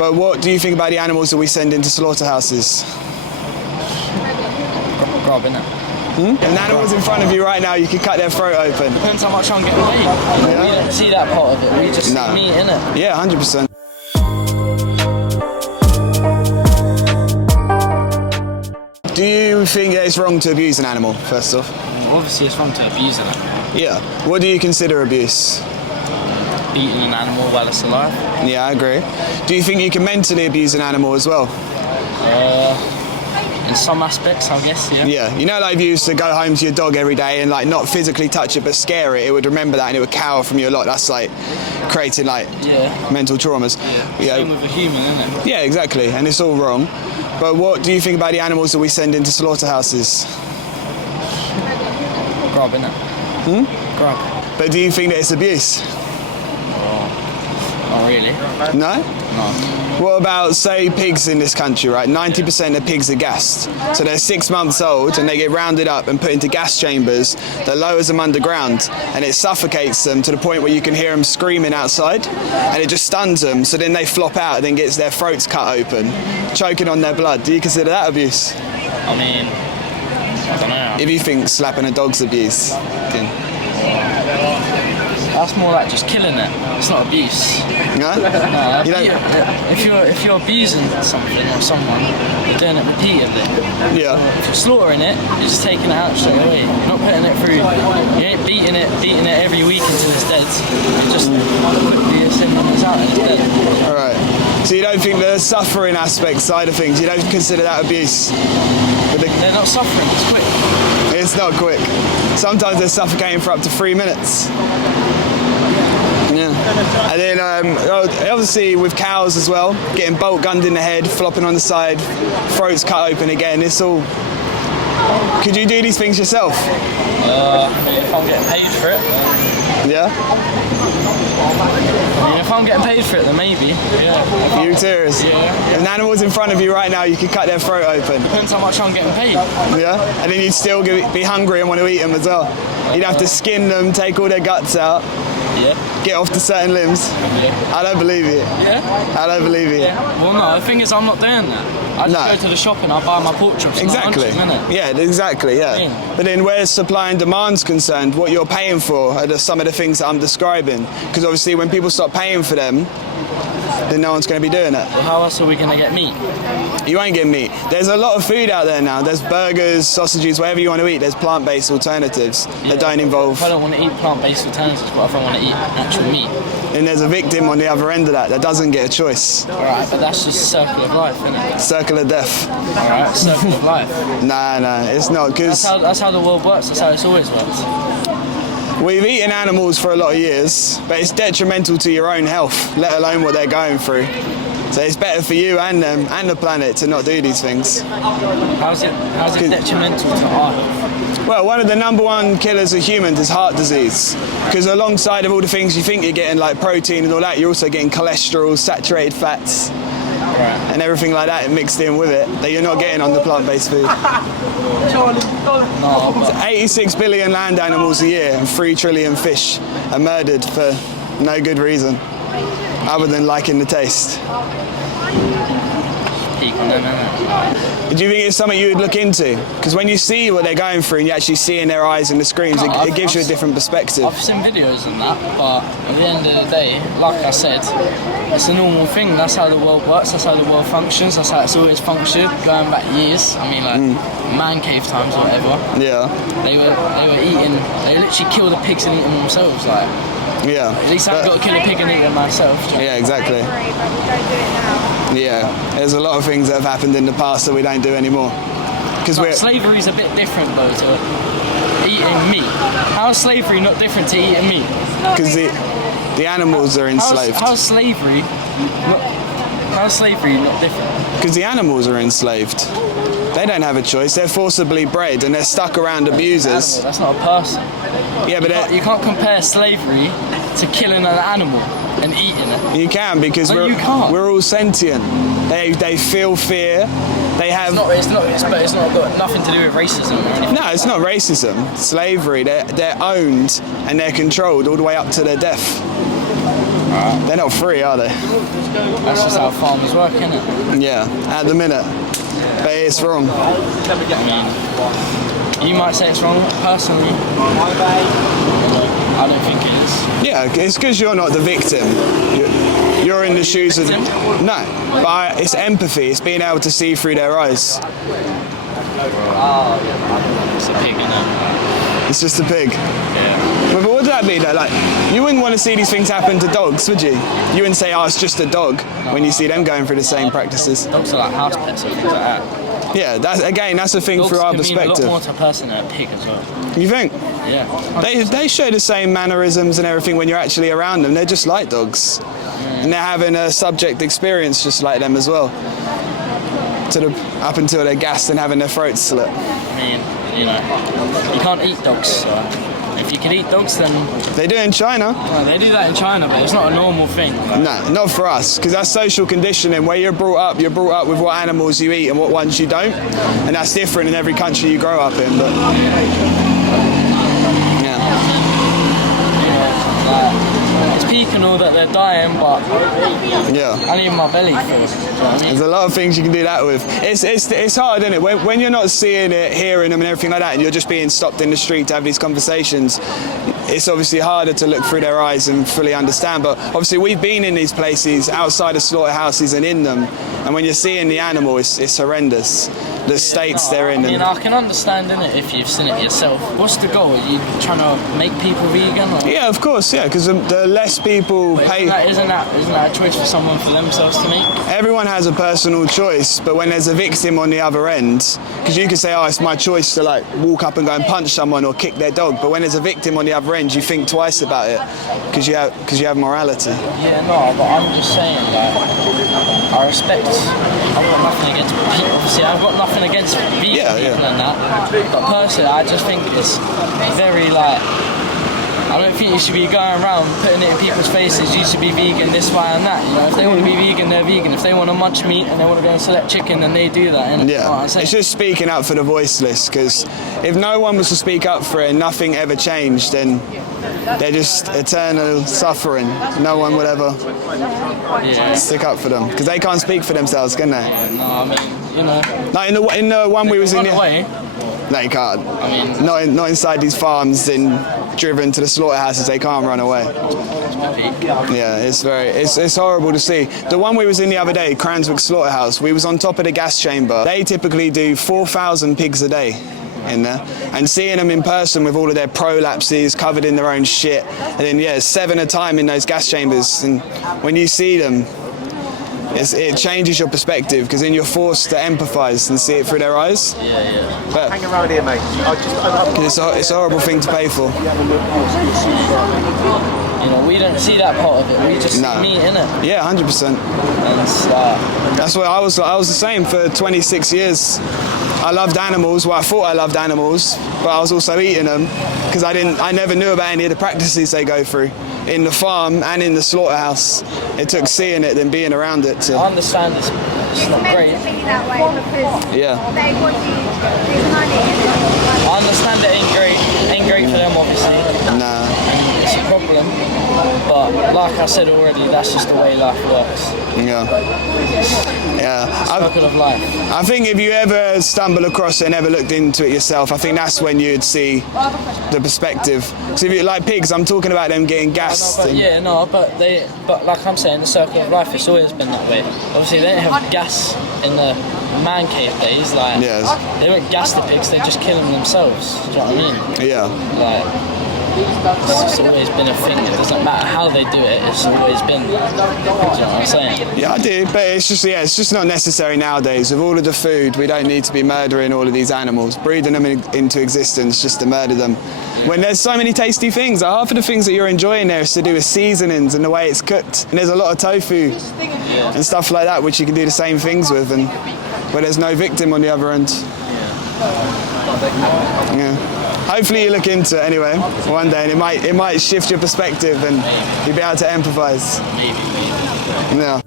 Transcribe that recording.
But what do you think about the animals that we send into slaughterhouses? Grub, innit? If an animal's in front of you right now, you can cut their throat open. Depends how much I'm getting paid. Yeah. We don't see that part of it. We just see meat, innit? Yeah, 100%. Do you think that it's wrong to abuse an animal, first off? Well, obviously it's wrong to abuse an animal. Yeah. What do you consider abuse? Beating an animal while it's alive. Yeah, I agree. Do you think you can mentally abuse an animal as well? In some aspects, I guess, yeah. Yeah. You know, like if you used to go home to your dog every day and like not physically touch it but scare it, it would remember that and it would cower from you a lot. That's like creating like mental traumas. Yeah. Same with a human, isn't it? Yeah, exactly. And it's all wrong. But what do you think about the animals that we send into slaughterhouses? Grub, innit? Grub. But do you think that it's abuse? Not really. No? No. What about, say, pigs in this country, right? 90% of pigs are gassed. So they're 6 months old and they get rounded up and put into gas chambers that lowers them underground and it suffocates them to the point where you can hear them screaming outside and it just stuns them. So then they flop out and then gets their throats cut open, choking on their blood. Do you consider that abuse? I mean, I don't know. If you think slapping a dog's abuse, then... That's more like just killing it. It's not abuse. No? No, You don't... if you're abusing something or someone, you're doing it repeatedly. Yeah. If you're slaughtering it, you're just taking it out straight away. You're not putting it through. You ain't beating it every week until it's dead. You're just quickly sending it out and it's dead. All right. So you don't think the suffering aspect side of things, you don't consider that abuse? They're not suffering. It's quick. It's not quick. Sometimes they're suffocating for up to 3 minutes. Yeah. And then obviously with cows as well, getting bolt gunned in the head, flopping on the side, throats cut open again. It's all... Could you do these things yourself? If I'm getting paid for it. Yeah? I mean, if I'm getting paid for it, then maybe. Yeah. You serious? Yeah. If an animal's in front of you right now, you could cut their throat open. Depends how much I'm getting paid. Yeah? And then you'd still be hungry and want to eat them as well. You'd have to skin them, take all their guts out. Yeah. Get off to certain limbs. Yeah. I don't believe it. Yeah? I don't believe it. Yeah. Well, no, the thing is I'm not doing that. I just go to the shop and I buy my pork chops. Exactly. Yeah, exactly, yeah. But then where supply and demand's concerned, what you're paying for are some of the things that I'm describing. Because obviously when people stop paying for them, then no one's going to be doing it. Well, how else are we going to get meat? You ain't getting meat. There's a lot of food out there now. There's burgers, sausages, whatever you want to eat. There's plant-based alternatives that don't involve... If I don't want to eat plant-based alternatives, what if I want to eat actual meat? Then there's a victim on the other end of that doesn't get a choice. Alright, but that's just a circle of life, isn't it? Circle of death. Alright, circle of life. No, it's not. Cause that's how the world works. That's how it's always worked. We've eaten animals for a lot of years, but it's detrimental to your own health, let alone what they're going through. So it's better for you and them and the planet to not do these things. How's it detrimental to our health? Well, one of the #1 killers of humans is heart disease. Because alongside of all the things you think you're getting, like protein and all that, you're also getting cholesterol, saturated fats, and everything like that mixed in with it that you're not getting on the plant-based food. No, 86 billion land animals a year and 3 trillion fish are murdered for no good reason, other than liking the taste. Do you think it's something you would look into? Because when you see what they're going through and you actually see in their eyes and the screams, it gives you a different perspective. I've seen videos and that, but at the end of the day, like I said, it's a normal thing. That's how the world works, that's how the world functions, that's how it's always functioned, going back years. I mean, like, man cave times or whatever. Yeah. They were eating, they literally kill the pigs and eat them themselves, like. Yeah. At least I've got to kill a pig and eat it myself. Yeah, exactly. Yeah, there's a lot of things that have happened in the past that we don't do anymore. Slavery's a bit different though to eating meat. How is slavery not different to eating meat? Because the animals are enslaved. How's slavery not different? Because the animals are enslaved. They don't have a choice. They're forcibly bred and they're stuck around abusers. That's not a person. Yeah, but you can't compare slavery to killing an animal and eating it. You can, because we're all sentient. They feel fear. They have. It's not got nothing to do with racism or anything. No, it's not racism. Slavery. They're owned and they're controlled all the way up to their death. Alright. They're not free, are they? That's just how farmers work, isn't it? Yeah, at the minute. But it's wrong. I mean, you might say it's wrong. Personally, I don't think it is. Yeah, it's because you're not the victim. You're in the shoes of... No, but it's empathy. It's being able to see through their eyes. It's a pig, isn't it? It's just a pig. Yeah. But what would that be though? Like, you wouldn't want to see these things happen to dogs, would you? You wouldn't say, oh, it's just a dog, when you see them going through the same practices. Dogs are like house pets and things like that. Yeah, that's the thing Dogs through our can mean perspective. a lot more to a person than a pig as well. You think? Yeah. They show the same mannerisms and everything when you're actually around them. They're just like dogs. And they're having a subject experience just like them as well. Up until they're gassed and having their throats slit. I mean, you know, you can't eat dogs. So if you can eat dogs, then... They do in China. Well, they do that in China, but it's not a normal thing. No, not for us, because that's social conditioning. Where you're brought up with what animals you eat and what ones you don't. And that's different in every country you grow up in, but... It's peak and all that they're dying, but I need my belly first. You know what I mean? There's a lot of things you can do that with. It's hard, isn't it? When you're not seeing it, hearing them and everything like that, and you're just being stopped in the street to have these conversations, it's obviously harder to look through their eyes and fully understand. But obviously we've been in these places outside of slaughterhouses and in them, and when you're seeing the animal, it's horrendous. The states they're in. I mean, I can understand it if you've seen it yourself. What's the goal? Are you trying to make people vegan? Or? Yeah, of course, yeah, because the less people pay... Isn't that a choice for someone for themselves to make? Everyone has a personal choice, but when there's a victim on the other end, because you can say, oh, it's my choice to like walk up and go and punch someone or kick their dog, but when there's a victim on the other end, you think twice about it, because you have morality. Yeah, no, but I'm just saying, like, I respect... I've got nothing against people. Obviously, I've got nothing against vegan people and that, but personally, I just think it's very, like, I don't think you should be going around putting it in people's faces, you should be vegan, this, why, and that. You know, if they want to be vegan, they're vegan. If they want to munch meat and they want to go and select chicken, then they do that. And yeah, it's just speaking up for the voiceless, because if no one was to speak up for it and nothing ever changed, then they're just eternal suffering. No one would ever stick up for them, because they can't speak for themselves, can they? Yeah, no, I mean, you know. Like in the one we was in the... No, you can't. I mean, not inside these farms and driven to the slaughterhouses. They can't run away. Yeah, it's horrible to see. The one we was in the other day, Cranswick Slaughterhouse, we was on top of the gas chamber. They typically do 4,000 pigs a day in there, and seeing them in person with all of their prolapses covered in their own shit, and then 7 a time in those gas chambers, and when you see them, it changes your perspective, because then you're forced to empathise and see it through their eyes. Yeah. But hang around here, mate. it's a horrible thing to pay for. You know, we don't see that part of it. We just see meat, innit? Yeah, 100%. And that's what I was the same for 26 years. I loved animals. Well, I thought I loved animals, but I was also eating them because I never knew about any of the practices they go through in the farm and in the slaughterhouse. It took seeing it than being around it to... I understand it's not great. Yeah. I understand it ain't great for them, obviously. Nah. It's a problem. But like I said already, that's just the way life works. Yeah. Circle of life. I think if you ever stumble across it and ever looked into it yourself, I think that's when you'd see the perspective. So if you like pigs, I'm talking about them getting gassed. But like I'm saying, the circle of life, it's always been that way. Obviously, they didn't have gas in the man cave days. Like, they don't gas the pigs; they just kill them themselves. Do you know what I mean? Yeah. Like, it's always been a thing. It doesn't matter how they do it. It's always been. Do you know what I'm saying? Yeah, I do, but it's just not necessary nowadays. With all of the food, we don't need to be murdering all of these animals, breeding them into existence just to murder them. When there's so many tasty things, like half of the things that you're enjoying there is to do with seasonings and the way it's cooked. And there's a lot of tofu and stuff like that, which you can do the same things with, and where there's no victim on the other end. Yeah. Hopefully you look into it anyway one day, and it might shift your perspective and you'll be able to empathise. Maybe. Yeah.